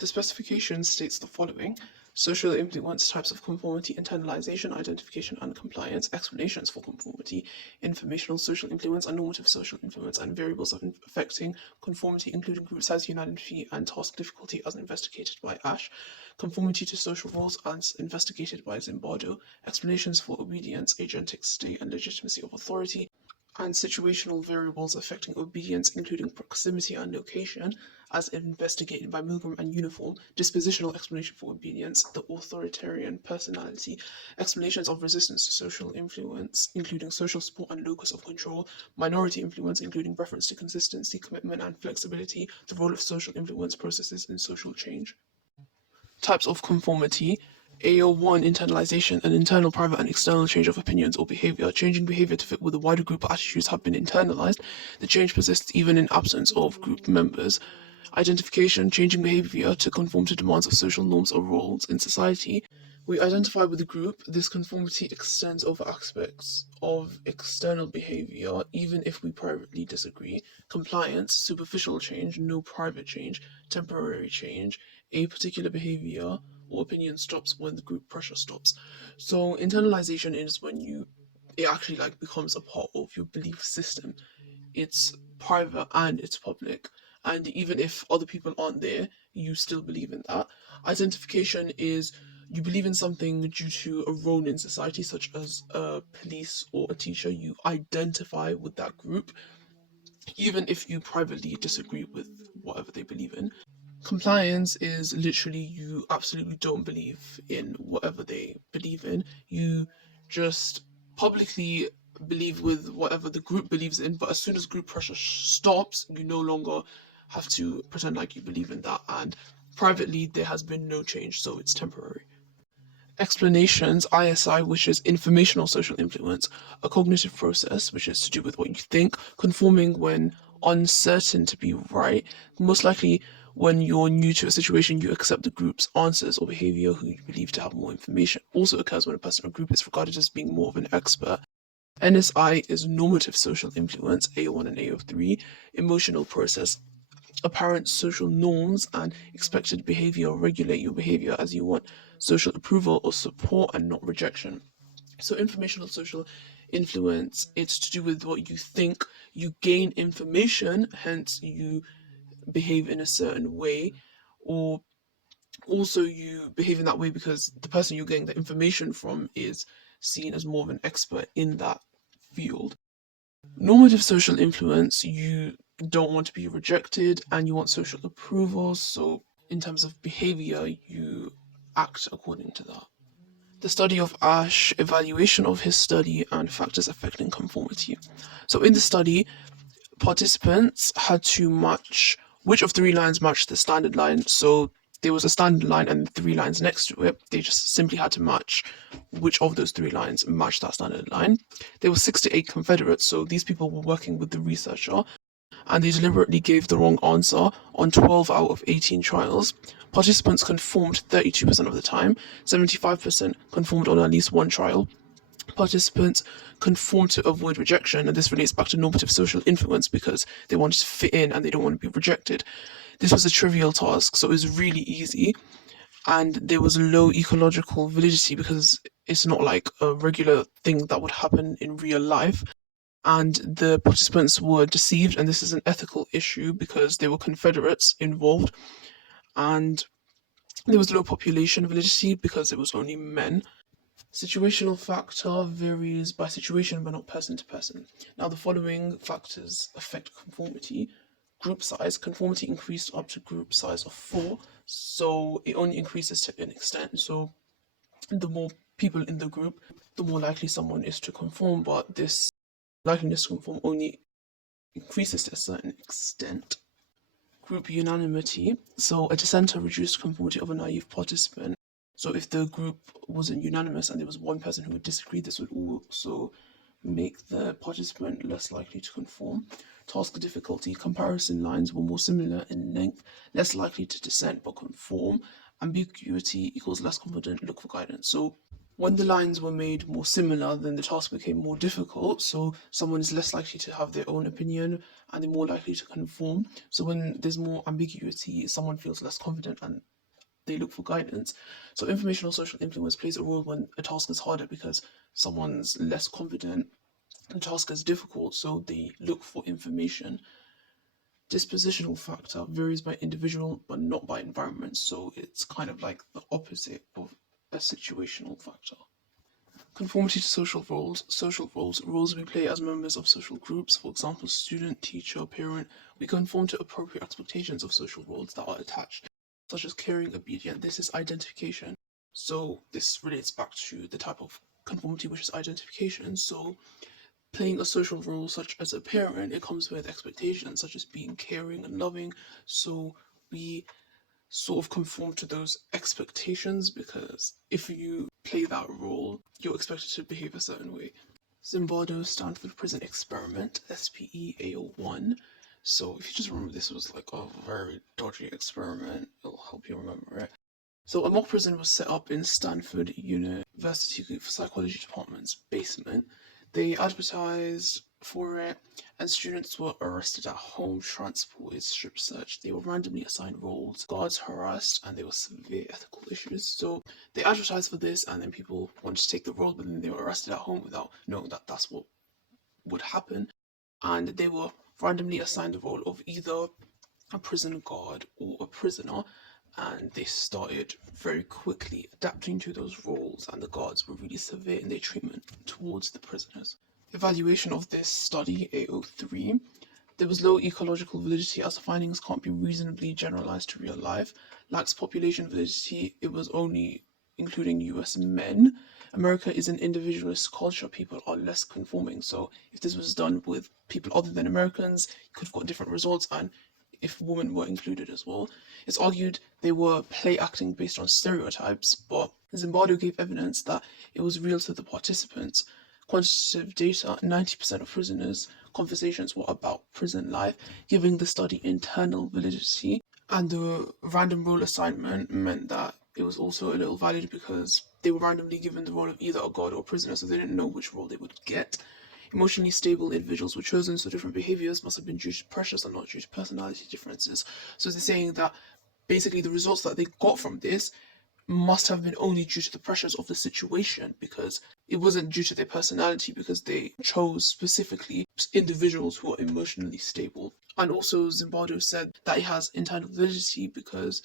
The specification states the following: social influence, types of conformity, internalization, identification, and compliance, explanations for conformity, informational social influence, and normative social influence, and variables affecting conformity, including group size, unanimity, and task difficulty as investigated by Ash, conformity to social roles as investigated by Zimbardo, explanations for obedience, agentic state, and legitimacy of authority, and situational variables affecting obedience, including proximity and location, as investigated by Milgram and Uniform, dispositional explanation for obedience, the authoritarian personality, explanations of resistance to social influence, including social support and locus of control, minority influence, including reference to consistency, commitment, and flexibility, the role of social influence processes in social change. Types of conformity: AO1, internalization, an internal, private, and external change of opinions or behavior. Changing behavior to fit with a wider group of attitudes have been internalized. The change persists even in absence of group members. Identification, changing behavior to conform to demands of social norms or roles in society. We identify with the group. This conformity extends over aspects of external behavior, even if we privately disagree. Compliance, superficial change, no private change, temporary change. A particular behavior or opinion stops when the group pressure stops. So internalization is when it actually becomes a part of your belief system. It's private and it's public. And even if other people aren't there, you still believe in that. Identification is you believe in something due to a role in society, such as a police or a teacher. You identify with that group, even if you privately disagree with whatever they believe in. Compliance is literally you absolutely don't believe in whatever they believe in. You just publicly believe with whatever the group believes in, but as soon as group pressure stops, you no longer have to pretend like you believe in that. And privately, there has been no change, so it's temporary. Explanations, ISI, which is informational social influence, a cognitive process, which is to do with what you think, conforming when uncertain to be right. Most likely, when you're new to a situation, you accept the group's answers or behavior who you believe to have more information. Also occurs when a person or group is regarded as being more of an expert. NSI is normative social influence, AO1 and AO3, emotional process, apparent social norms and expected behavior regulate your behavior as you want social approval or support and not rejection. So informational social influence, it's to do with what you think. You gain information, hence you behave in a certain way, or also you behave in that way because the person you're getting the information from is seen as more of an expert in that field. Normative social influence, you don't want to be rejected and you want social approval. So, in terms of behavior, you act according to that. The study of Ash, evaluation of his study, and factors affecting conformity. So, in the study, participants had to match which of three lines matched the standard line. So, there was a standard line and three lines next to it. They just simply had to match which of those three lines matched that standard line. There were 6 to 8 Confederates, so these people were working with the researcher, and they deliberately gave the wrong answer on 12 out of 18 trials. Participants conformed 32% of the time, 75% conformed on at least one trial. Participants conformed to avoid rejection, and this relates back to normative social influence because they wanted to fit in and they don't want to be rejected. This was a trivial task, so it was really easy, and there was low ecological validity because it's not like a regular thing that would happen in real life. And the participants were deceived, and this is an ethical issue because there were Confederates involved, and there was low population validity because it was only men. Situational factor varies by situation but not person to person. Now, the following factors affect conformity. Group size, conformity increased up to group size of 4, so it only increases to an extent. So, the more people in the group, the more likely someone is to conform, but this likeliness to conform only increases to a certain extent. Group unanimity. So a dissenter reduced conformity of a naive participant. So if the group wasn't unanimous and there was one person who would disagree, this would also make the participant less likely to conform. Task difficulty. Comparison lines were more similar in length, less likely to dissent but conform. Ambiguity equals less confident, look for guidance. So When the lines were made more similar, then the task became more difficult. So someone is less likely to have their own opinion and they're more likely to conform. So when there's more ambiguity, someone feels less confident and they look for guidance. So informational social influence plays a role when a task is harder because someone's less confident. The task is difficult, so they look for information. Dispositional factor varies by individual but not by environment, so it's kind of like the opposite of a situational factor. Conformity to social roles. Social roles, roles we play as members of social groups, for example, student, teacher, parent. We conform to appropriate expectations of social roles that are attached, such as caring, obedient. This is identification. So this relates back to the type of conformity, which is identification. So playing a social role such as a parent, it comes with expectations such as being caring and loving. So we sort of conform to those expectations because if you play that role, you're expected to behave a certain way. Zimbardo Stanford Prison Experiment, SPEAO1. So if you just remember, this was like a very dodgy experiment. It'll help you remember it. So a mock prison was set up in Stanford University Psychology Department's basement. They advertised for it, and students were arrested at home, transported, strip searched. They were randomly assigned roles, guards harassed, and there were severe ethical issues. So they advertised for this, and then people wanted to take the role, but then they were arrested at home without knowing that that's what would happen. And they were randomly assigned the role of either a prison guard or a prisoner, and they started very quickly adapting to those roles, and the guards were really severe in their treatment towards the prisoners. Evaluation of this study, AO3. There was low ecological validity as the findings can't be reasonably generalized to real life. Lacks population validity, it was only including US men. America is an individualist culture, people are less conforming. So if this was done with people other than Americans, you could have got different results, and if women were included as well. It's argued they were play acting based on stereotypes, but Zimbardo gave evidence that it was real to the participants. Quantitative data, 90% of prisoners' conversations were about prison life, giving the study internal validity. And the random role assignment meant that it was also a little valid because they were randomly given the role of either a guard or a prisoner, so they didn't know which role they would get. Emotionally stable individuals were chosen, so different behaviors must have been due to pressures and not due to personality differences. So they're saying that basically the results that they got from this must have been only due to the pressures of the situation because it wasn't due to their personality because they chose specifically individuals who are emotionally stable. And also Zimbardo said that it has internal validity because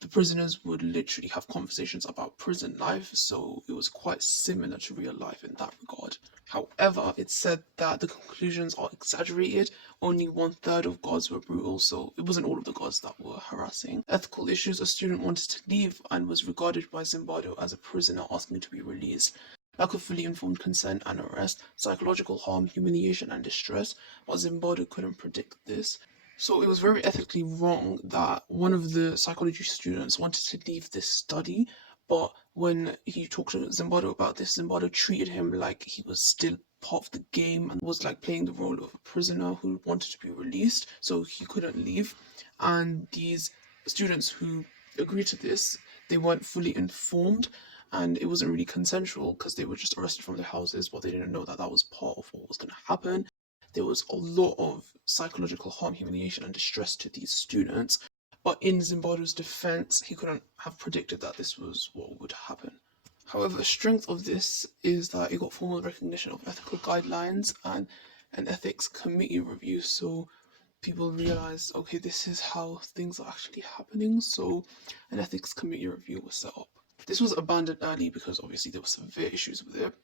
the prisoners would literally have conversations about prison life, so it was quite similar to real life in that regard. However, it said that the conclusions are exaggerated. Only 1/3 of guards were brutal, so it wasn't all of the guards that were harassing. Ethical issues, a student wanted to leave and was regarded by Zimbardo as a prisoner asking to be released. Lack of fully informed consent and arrest, psychological harm, humiliation, and distress, but Zimbardo couldn't predict this. So it was very ethically wrong that one of the psychology students wanted to leave this study, but when he talked to Zimbardo about this, Zimbardo treated him like he was still part of the game and was like playing the role of a prisoner who wanted to be released, so he couldn't leave. And these students who agreed to this, they weren't fully informed, and it wasn't really consensual because they were just arrested from their houses, but they didn't know that that was part of what was going to happen. There was a lot of psychological harm, humiliation, and distress to these students. But in Zimbardo's defense, he couldn't have predicted that this was what would happen. However, a strength of this is that it got formal recognition of ethical guidelines and an ethics committee review. So people realized, okay, this is how things are actually happening. So an ethics committee review was set up. This was abandoned early because obviously there were severe issues with it.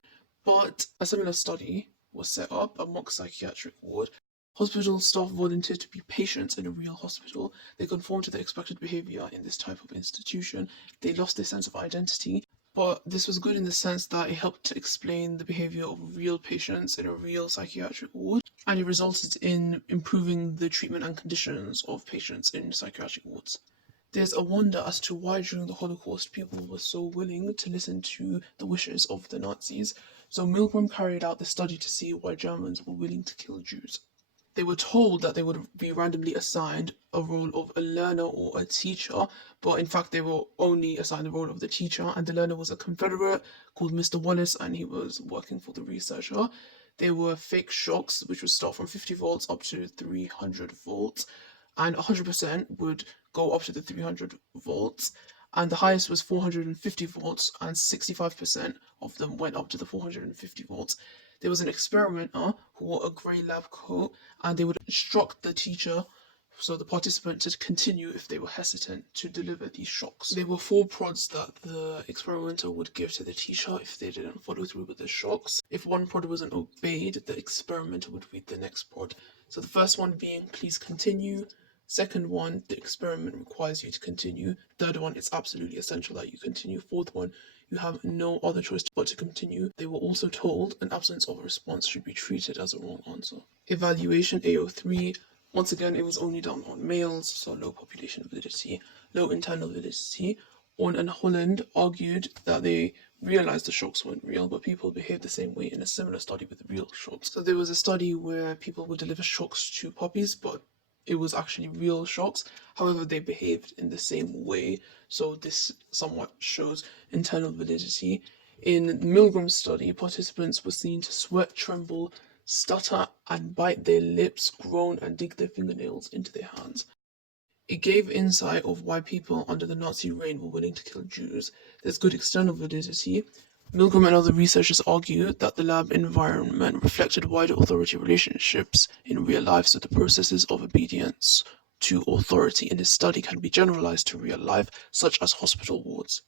But a similar study was set up, a mock psychiatric ward. Hospital staff volunteered to be patients in a real hospital. They conformed to the expected behavior in this type of institution. They lost their sense of identity. But this was good in the sense that it helped to explain the behavior of real patients in a real psychiatric ward, and it resulted in improving the treatment and conditions of patients in psychiatric wards. There's a wonder as to why during the Holocaust people were so willing to listen to the wishes of the Nazis. So Milgram carried out the study to see why Germans were willing to kill Jews. They were told that they would be randomly assigned a role of a learner or a teacher, but in fact they were only assigned the role of the teacher, and the learner was a Confederate called Mr. Wallace, and he was working for the researcher. They were fake shocks, which would start from 50 volts up to 300 volts, and 100% would go up to the 300 volts, and the highest was 450 volts, and 65% of them went up to the 450 volts. There was an experimenter who wore a grey lab coat, and they would instruct the teacher, so the participant, to continue if they were hesitant to deliver these shocks. There were 4 prods that the experimenter would give to the teacher if they didn't follow through with the shocks. If one prod wasn't obeyed, the experimenter would read the next prod. So the first one being, please continue. Second one, the experiment requires you to continue. Third one, it's absolutely essential that you continue. Fourth one, you have no other choice but to continue. They were also told an absence of a response should be treated as a wrong answer. Evaluation AO3. Once again, it was only done on males, so low population validity, low internal validity. Orn and Holland argued that they realized the shocks weren't real, but people behaved the same way in a similar study with real shocks. So there was a study where people would deliver shocks to puppies, but it was actually real shocks. However, they behaved in the same way, so this somewhat shows internal validity. In Milgram's study, participants were seen to sweat, tremble, stutter, and bite their lips, groan, and dig their fingernails into their hands. It gave insight of why people under the Nazi reign were willing to kill Jews. There's good external validity. Milgram and other researchers argue that the lab environment reflected wider authority relationships in real life, so the processes of obedience to authority in this study can be generalized to real life, such as hospital wards.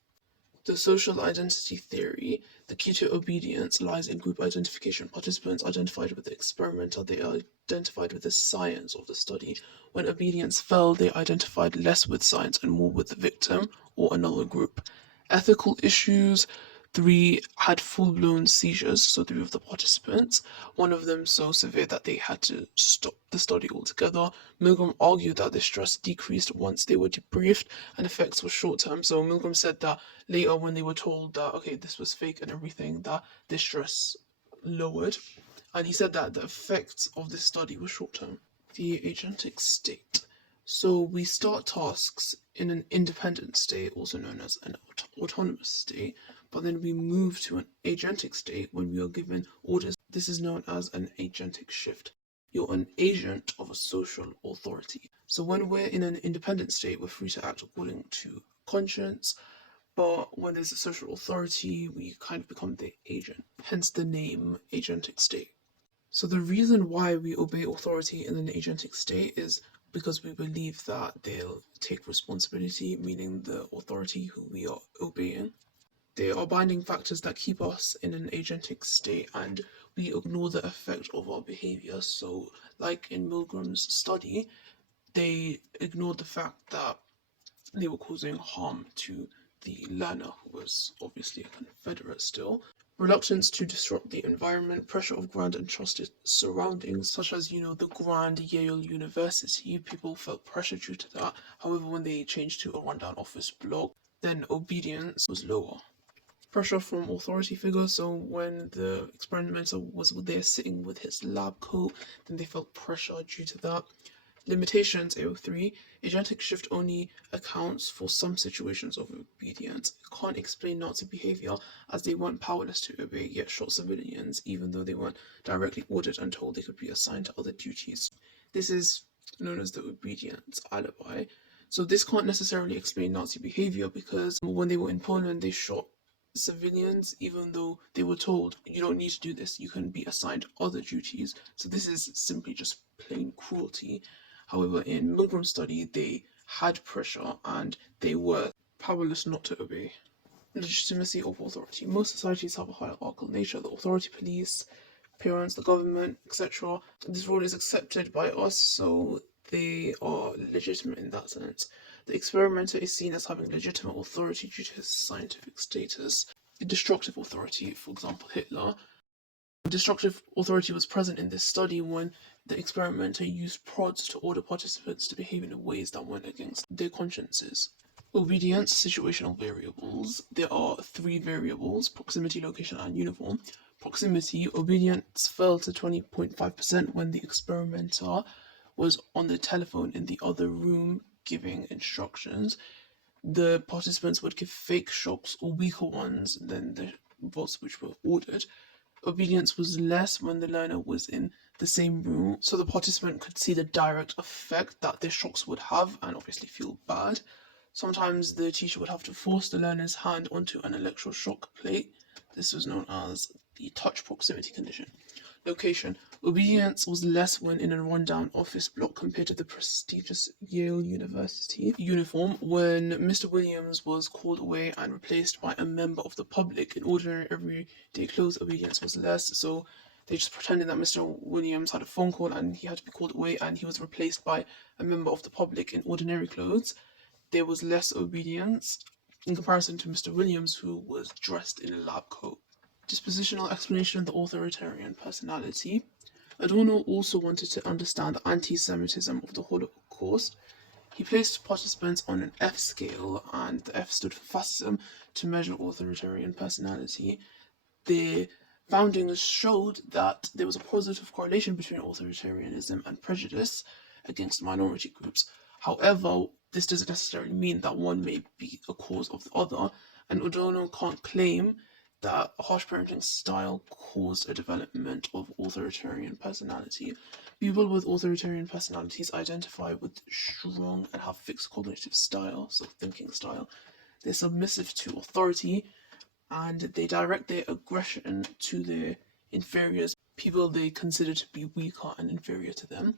The social identity theory, the key to obedience lies in group identification. Participants identified with the experimenter, they identified with the science of the study. When obedience fell, they identified less with science and more with the victim or another group. Ethical issues. 3 had full-blown seizures, so 3 of the participants, one of them so severe that they had to stop the study altogether. Milgram argued that the stress decreased once they were debriefed and effects were short-term. So Milgram said that later when they were told that, okay, this was fake and everything, that the stress lowered. And he said that the effects of this study were short-term. The agentic state. So we start tasks in an independent state, also known as an autonomous state, but then we move to an agentic state when we are given orders. This is known as an agentic shift. You're an agent of a social authority. So when we're in an independent state, we're free to act according to conscience, but when there's a social authority, we kind of become the agent, hence the name agentic state. So the reason why we obey authority in an agentic state is because we believe that they'll take responsibility, meaning the authority who we are obeying. They are binding factors that keep us in an agentic state, and we ignore the effect of our behavior. So, like in Milgram's study, they ignored the fact that they were causing harm to the learner, who was obviously a Confederate still. Reluctance to disrupt the environment, pressure of grand and trusted surroundings, such as, the grand Yale University. People felt pressure due to that. However, when they changed to a rundown office block, then obedience was lower. Pressure from authority figures, so when the experimenter was there sitting with his lab coat, then they felt pressure due to that. Limitations AO3. Agentic shift only accounts for some situations of obedience. It can't explain Nazi behavior as they weren't powerless to obey, yet shot civilians even though they weren't directly ordered and told they could be assigned to other duties. This is known as the obedience alibi. So this can't necessarily explain Nazi behavior because when they were in Poland, they shot civilians even though they were told you don't need to do this, you can be assigned other duties. So this is simply just plain cruelty. However, in Milgram's study, they had pressure and they were powerless not to obey. Legitimacy of authority. Most societies have a hierarchical nature. The authority police, parents, the government, etc. This role is accepted by us, so they are legitimate in that sense. The experimenter is seen as having legitimate authority due to his scientific status. The destructive authority, for example, Hitler. Destructive authority was present in this study when the experimenter used prods to order participants to behave in ways that went against their consciences. Obedience, situational variables. There are 3 variables: proximity, location, and uniform. Proximity, obedience fell to 20.5% when the experimenter was on the telephone in the other room giving instructions. The participants would give fake shocks or weaker ones than the votes which were ordered. Obedience was less when the learner was in the same room, so the participant could see the direct effect that their shocks would have and obviously feel bad. Sometimes the teacher would have to force the learner's hand onto an electroshock plate. This was known as the touch proximity condition. Location. Obedience was less when in a rundown office block compared to the prestigious Yale University uniform. When Mr. Williams was called away and replaced by a member of the public in ordinary everyday clothes, obedience was less. So they just pretended that Mr. Williams had a phone call and he had to be called away and he was replaced by a member of the public in ordinary clothes. There was less obedience in comparison to Mr. Williams, who was dressed in a lab coat. Dispositional explanation of the authoritarian personality. Adorno also wanted to understand the anti-Semitism of the Holocaust. He placed participants on an F scale, and the F stood for fascism, to measure authoritarian personality. The foundings showed that there was a positive correlation between authoritarianism and prejudice against minority groups. However, this doesn't necessarily mean that one may be a cause of the other, and Adorno can't claim that a harsh parenting style caused a development of authoritarian personality. People with authoritarian personalities identify with strong and have fixed cognitive style, so thinking style. They're submissive to authority and they direct their aggression to their inferiors, people they consider to be weaker and inferior to them.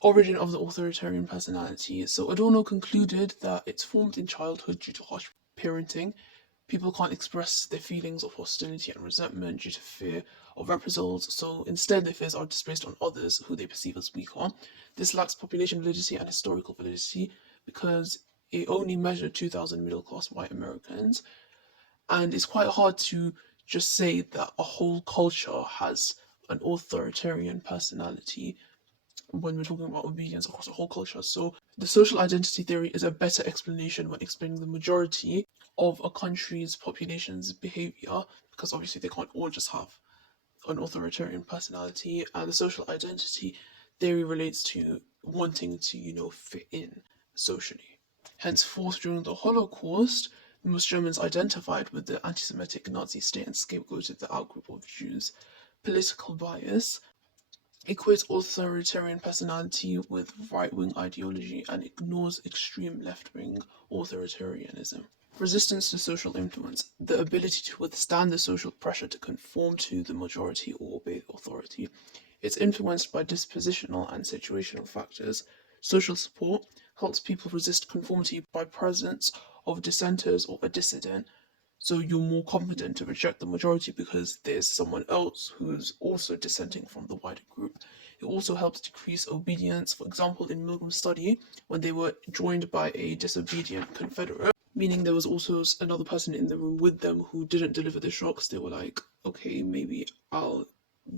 Origin of the authoritarian personality. So Adorno concluded that it's formed in childhood due to harsh parenting. People can't express their feelings of hostility and resentment due to fear of reprisals, so instead their fears are displaced on others who they perceive as weaker. This lacks population validity and historical validity because it only measured 2,000 middle-class white Americans, and it's quite hard to just say that a whole culture has an authoritarian personality when we're talking about obedience across a whole culture. So the social identity theory is a better explanation when explaining the majority of a country's population's behavior, because obviously they can't all just have an authoritarian personality, and the social identity theory relates to wanting to, fit in socially. Henceforth, during the Holocaust, most Germans identified with the anti-Semitic Nazi state and scapegoated the outgroup of Jews. Political bias equates authoritarian personality with right-wing ideology and ignores extreme left-wing authoritarianism. Resistance to social influence, the ability to withstand the social pressure to conform to the majority or obey authority. It's influenced by dispositional and situational factors. Social support helps people resist conformity by presence of dissenters or a dissident, so you're more confident to reject the majority because there's someone else who's also dissenting from the wider group. It also helps decrease obedience. For example, in Milgram's study, when they were joined by a disobedient Confederate, meaning there was also another person in the room with them who didn't deliver the shocks, they were like, okay, maybe I'll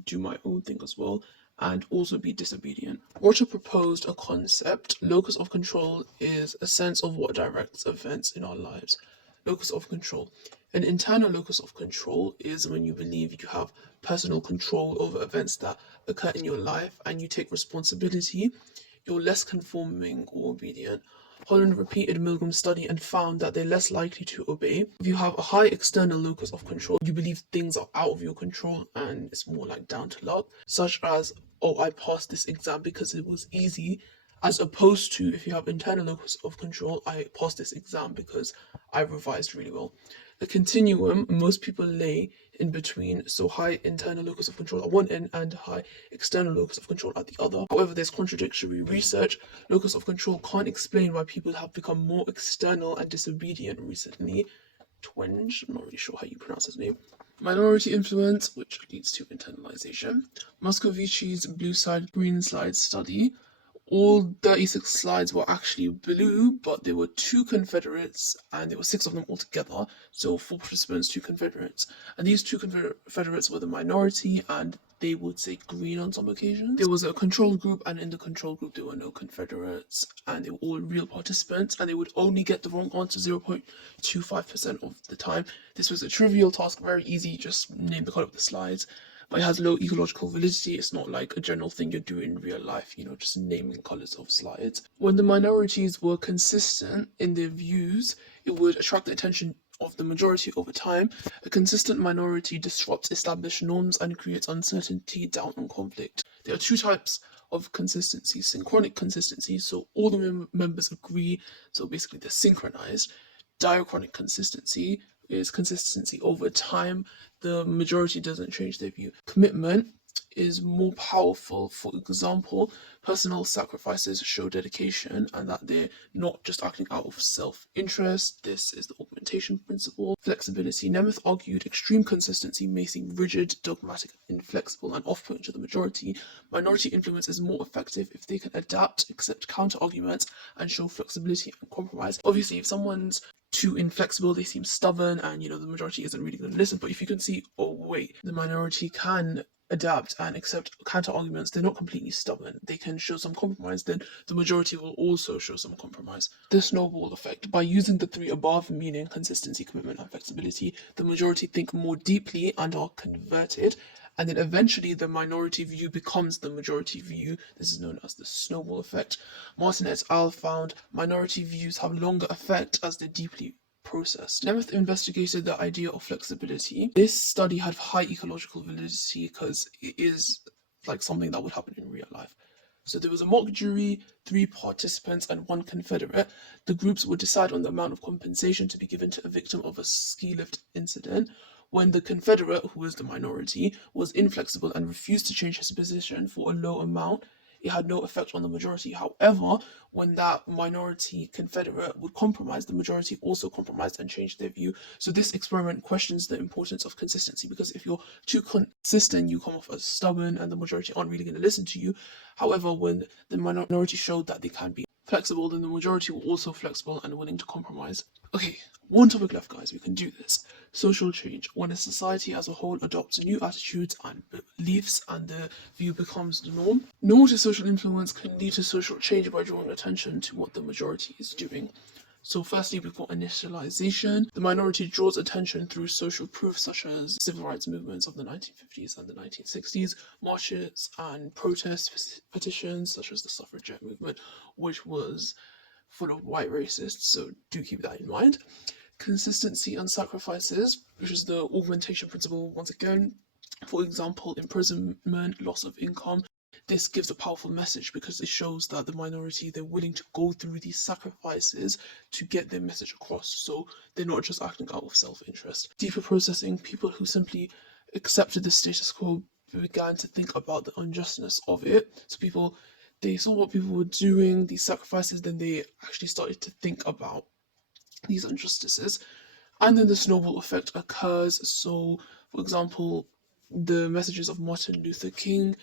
do my own thing as well and also be disobedient. Roger proposed a concept. Locus of control is a sense of what directs events in our lives. Locus of control. An internal locus of control is when you believe you have personal control over events that occur in your life and you take responsibility. You're less conforming or obedient. Holland repeated Milgram's study and found that they're less likely to obey. If you have a high external locus of control, you believe things are out of your control and it's more like down to luck, such as, oh, I passed this exam because it was easy, as opposed to if you have internal locus of control, I passed this exam because I revised really well. A continuum, most people lay in between, so high internal locus of control at one end and high external locus of control at the other. However, there's contradictory research. Locus of control can't explain why people have become more external and disobedient recently. Twenge, I'm not really sure how you pronounce his name. Minority influence, which leads to internalization. Moscovici's blue side, green slide study. All 36 slides were actually blue, but there were 2 Confederates, and there were 6 of them altogether, so 4 participants, 2 Confederates. And these 2 Confederates were the minority, and they would say green on some occasions. There was a control group, and in the control group there were no Confederates, and they were all real participants, and they would only get the wrong answer 0.25% of the time. This was a trivial task, very easy, just name the color of the slides. but it has low ecological validity. It's not like a general thing you do in real life, just naming colours of slides. When the minorities were consistent in their views, it would attract the attention of the majority over time. A consistent minority disrupts established norms and creates uncertainty, doubt, and conflict. There are two types of consistency: synchronic consistency, so all the members agree, so basically they're synchronized. Diachronic consistency is consistency over time, the majority doesn't change their view. Commitment is more powerful. For example, personal sacrifices show dedication and that they're not just acting out of self-interest. This is the augmentation principle. Flexibility. Nemeth argued extreme consistency may seem rigid, dogmatic, inflexible, and off-putting to the majority. Minority influence is more effective if they can adapt, accept counter-arguments, and show flexibility and compromise. Obviously, if someone's too inflexible, they seem stubborn, and the majority isn't really going to listen. But if you can see, oh wait, the minority can adapt and accept counter arguments, they're not completely stubborn, they can show some compromise, then the majority will also show some compromise. The snowball effect. By using the three above, meaning consistency, commitment, and flexibility, the majority think more deeply and are converted, and then eventually the minority view becomes the majority view. This is known as the snowball effect. Martin et al. Found minority views have longer effect as they're deeply processed. Nemeth investigated the idea of flexibility. This study had high ecological validity because it is like something that would happen in real life. So there was a mock jury, 3 participants, and 1 Confederate. The groups would decide on the amount of compensation to be given to a victim of a ski lift incident. When the Confederate, who was the minority, was inflexible and refused to change his position for a low amount, it had no effect on the majority. However, when that minority Confederate would compromise, the majority also compromised and changed their view. So this experiment questions the importance of consistency, because if you're too consistent, you come off as stubborn and the majority aren't really going to listen to you. However, when the minority showed that they can be flexible, then the majority were also flexible and willing to compromise. Okay, one topic left, guys. We can do this. Social change. When a society as a whole adopts new attitudes and beliefs and the view becomes the norm. Normative social influence can lead to social change by drawing attention to what the majority is doing. So firstly, we've got initialization. The minority draws attention through social proof, such as civil rights movements of the 1950s and the 1960s, marches and protests, petitions, such as the suffragette movement, which was full of white racists, so do keep that in mind. Consistency and sacrifices, which is the augmentation principle once again. For example, imprisonment, loss of income. This gives a powerful message because it shows that the minority, they're willing to go through these sacrifices to get their message across. So they're not just acting out of self-interest. Deeper processing. People who simply accepted the status quo began to think about the unjustness of it. So they saw what people were doing, these sacrifices, then they actually started to think about these injustices. And then the snowball effect occurs. So, for example, the messages of Martin Luther King,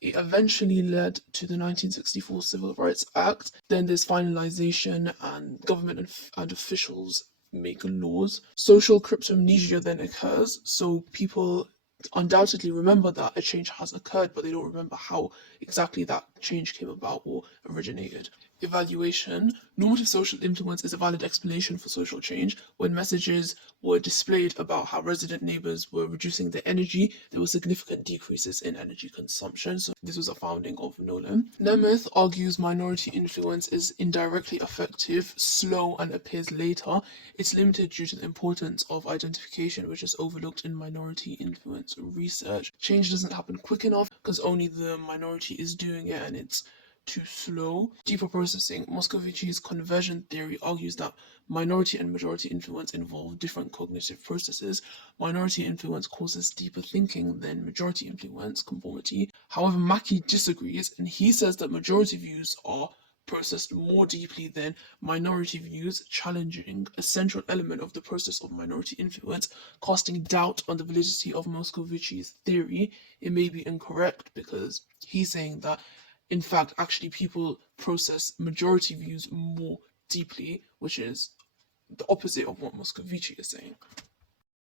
it eventually led to the 1964 Civil Rights Act. Then there's finalization and government and officials make laws. Social cryptomnesia then occurs. So people undoubtedly remember that a change has occurred, but they don't remember how exactly that change came about or originated. Evaluation. Normative social influence is a valid explanation for social change. When messages were displayed about how resident neighbors were reducing their energy, there were significant decreases in energy consumption. So this was a founding of Nolan. Nemeth argues minority influence is indirectly effective, slow, and appears later. It's limited due to the importance of identification, which is overlooked in minority influence research. Change doesn't happen quick enough because only the minority is doing it and it's too slow. Deeper processing. Moscovici's conversion theory argues that minority and majority influence involve different cognitive processes. Minority influence causes deeper thinking than majority influence, conformity. However, Mackey disagrees, and he says that majority views are processed more deeply than minority views, challenging a central element of the process of minority influence, casting doubt on the validity of Moscovici's theory. It may be incorrect because he's saying that in fact, actually, people process majority views more deeply, which is the opposite of what Moscovici is saying.